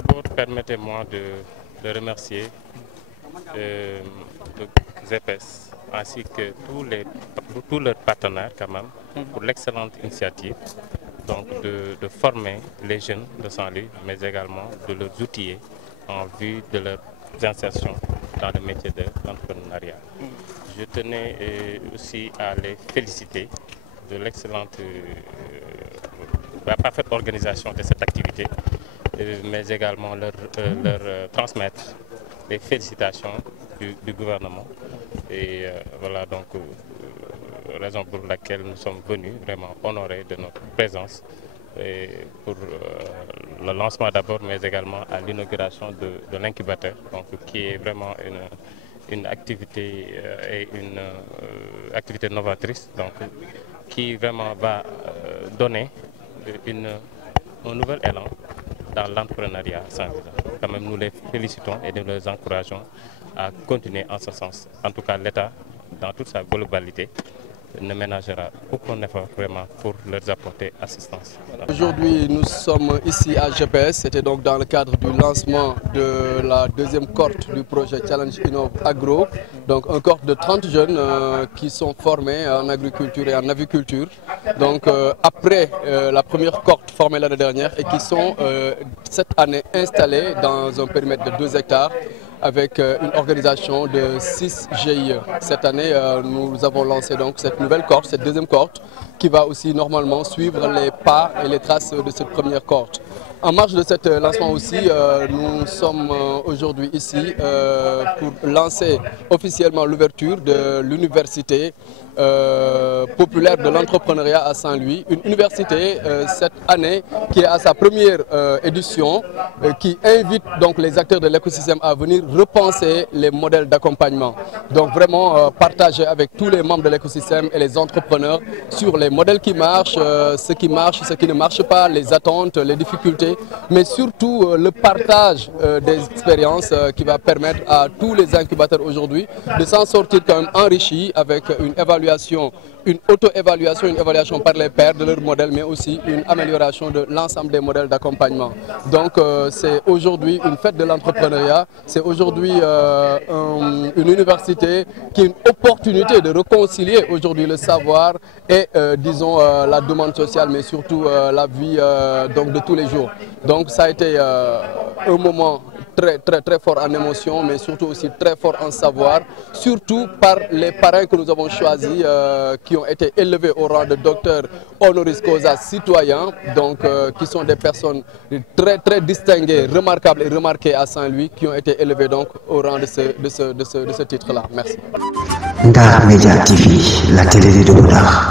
D'abord, permettez-moi de remercier le ZEPES ainsi que tous leurs partenaires quand même pour l'excellente initiative donc de former les jeunes de Saint-Louis, mais également de les outiller en vue de leur insertion dans le métier de l'entrepreneuriat. Je tenais aussi à les féliciter de l'excellente parfaite organisation de cette activité, mais également leur transmettre les félicitations du gouvernement. Et voilà donc raison pour laquelle nous sommes venus vraiment honorés de notre présence pour le lancement d'abord, mais également à l'inauguration de l'incubateur, donc qui est vraiment une activité et une activité novatrice, donc qui vraiment va donner un nouvel élan dans l'entrepreneuriat à Saint-Louis. Quand même, nous les félicitons et nous les encourageons à continuer en ce sens. En tout cas, l'État, dans toute sa globalité, ne ménagera aucun effort vraiment pour leur apporter assistance. Aujourd'hui, nous sommes ici à GPS. C'était donc dans le cadre du lancement de la deuxième cohorte du projet Challenge Innov Agro. Donc, un cohorte de 30 jeunes qui sont formés en agriculture et en aviculture. Donc, après la première cohorte formée l'année dernière et qui sont cette année installés dans un périmètre de 2 hectares. Avec une organisation de 6 GIE. Cette année, nous avons lancé donc cette nouvelle cohorte, cette deuxième cohorte, qui va aussi normalement suivre les pas et les traces de cette première cohorte. En marge de cet lancement aussi, nous sommes aujourd'hui ici pour lancer officiellement l'ouverture de l'université populaire de l'entrepreneuriat à Saint-Louis. Une université cette année qui est à sa première édition, qui invite donc les acteurs de l'écosystème à venir repenser les modèles d'accompagnement. Donc vraiment partager avec tous les membres de l'écosystème et les entrepreneurs sur les modèles qui marchent, ce qui marche, ce qui ne marche pas, les attentes, les difficultés, mais surtout le partage des expériences qui va permettre à tous les incubateurs aujourd'hui de s'en sortir quand même enrichis avec une évaluation, une auto-évaluation, une évaluation par les pairs de leur modèle, mais aussi une amélioration de l'ensemble des modèles d'accompagnement. Donc c'est aujourd'hui une fête de l'entrepreneuriat, c'est aujourd'hui une université qui a une opportunité de réconcilier aujourd'hui le savoir et disons la demande sociale, mais surtout la vie donc de tous les jours. Donc ça a été un moment très fort en émotion, mais surtout aussi très fort en savoir, surtout par les parrains que nous avons choisis, qui ont été élevés au rang de docteurs honoris causa citoyens, donc qui sont des personnes très distinguées, remarquables et remarquées à Saint-Louis, qui ont été élevés donc au rang de ce titre-là. Merci. Ndar Media TV, la télé de Ndar.